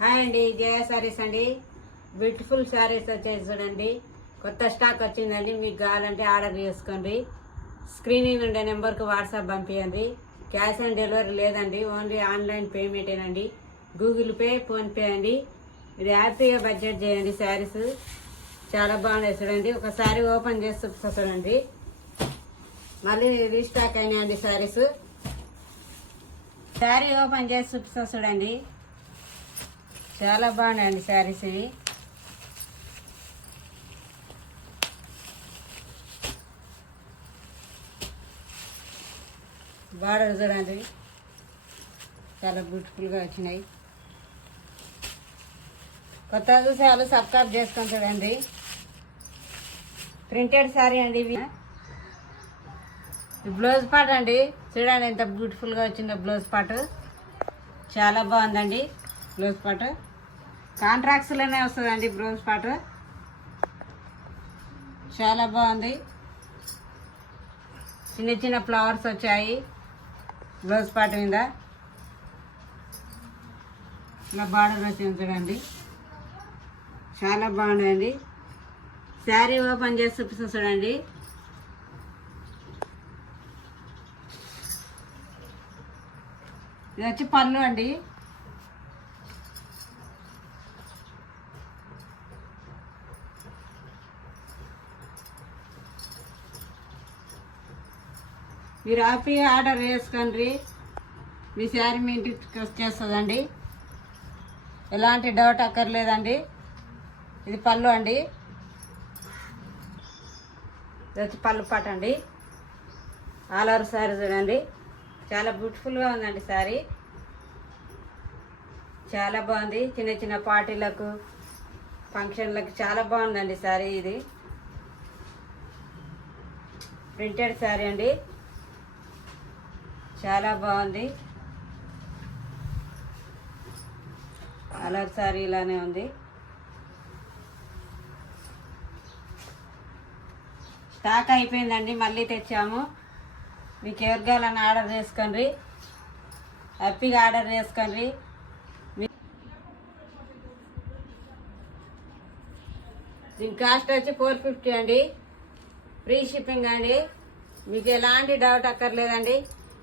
Hi అండి, జయ సారీస్ అండి. Beautiful saris వచ్చేసి చూడండి, కొత్త స్టాక్ వచ్చిందండి. మీకు కావాలంటే ఆర్డర్ చేసుకోండి. స్క్రీనింగ్ ఉండే నెంబర్కి వాట్సాప్ పంపించండి. క్యాష్ ఆన్ డెలివరీ లేదండి, ఓన్లీ ఆన్లైన్ పేమెంటేనండి. గూగుల్ పే, ఫోన్పే అండి. మీరు హ్యాపీగా బడ్జెట్ చేయండి. శారీస్ చాలా బాగున్నాయి చూడండి. ఒక శారీ ఓపెన్ చేసి చూపిస్తా చూడండి. మళ్ళీ రీస్టాక్ అయినాయండి శారీస్. శారీ ఓపెన్ చేసి చూపిస్తా చూడండి. చాలా బాగున్నాయండి శారీస్ ఇవి. బార్డర్ చూడండి, చాలా బ్యూటిఫుల్గా వచ్చినాయి. కొత్త చూసి వాళ్ళు సబ్స్క్రైబ్ చేసుకొని చూడండి. ప్రింటెడ్ శారీ అండి ఇవి. బ్లౌజ్ పార్ట్ అండి, చూడండి ఎంత బ్యూటిఫుల్గా వచ్చిందో బ్లౌజ్ పార్ట్. చాలా బాగుందండి బ్లౌజ్ పార్ట్. కాంట్రాక్ట్స్లోనే వస్తుందండి బ్లౌజ్ పార్ట్. చాలా బాగుంది. చిన్న చిన్న ఫ్లవర్స్ వచ్చాయి బ్లౌజ్ పార్ట్ మీద. ఇలా బార్డర్ వచ్చింది చూడండి, చాలా బాగుందండి. శారీ ఓపెన్ చేసి చూపిస్తా చూడండి. ఇది వచ్చి పళ్ళు అండి. మీరు హ్యాపీగా ఆర్డర్ చేసుకోండి. మీ శారీ మీ ఇంటికి వచ్చేస్తుందండి. ఎలాంటి డౌట్ అక్కర్లేదండి. ఇది పళ్ళు అండి, ఇది వచ్చి పళ్ళు పాట అండి. ఆల్ ఓవర్ శారీ చూడండి, చాలా బ్యూటిఫుల్గా ఉందండి శారీ. చాలా బాగుంది. చిన్న చిన్న పార్టీలకు, ఫంక్షన్లకు చాలా బాగుందండి శారీ. ఇది ప్రింటెడ్ శారీ అండి, చాలా బాగుంది. కలర్ శారీ ఇలానే ఉంది. స్టాక్ అయిపోయిందండి, మళ్ళీ తెచ్చాము. మీకు ఎవరు కావాలని ఆర్డర్ చేసుకోండి. హ్యాపీగా ఆర్డర్ చేసుకోండి. దీని కాస్ట్ వచ్చి 450 అండి. ఫ్రీ షిప్పింగ్ అండి. మీకు ఎలాంటి డౌట్ అక్కర్లేదండి.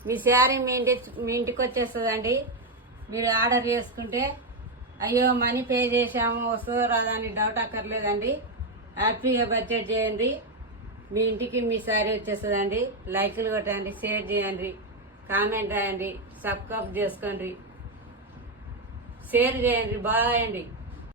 మీ శారీ మీ ఇంటికి వచ్చేస్తుందండి. మీరు ఆర్డర్ చేసుకుంటే అయ్యో మనీ పే చేసాము వస్తుందో రాదా అని డౌట్ అక్కర్లేదండి. హ్యాపీగా బడ్జెట్ చేయండి. మీ ఇంటికి మీ శారీ వచ్చేస్తుందండి. లైక్లు కొట్టండి, షేర్ చేయండి, కామెంట్ రాయండి, సబ్స్క్రైబ్ చేసుకోండి, షేర్ చేయండి. బాయ్ అండి.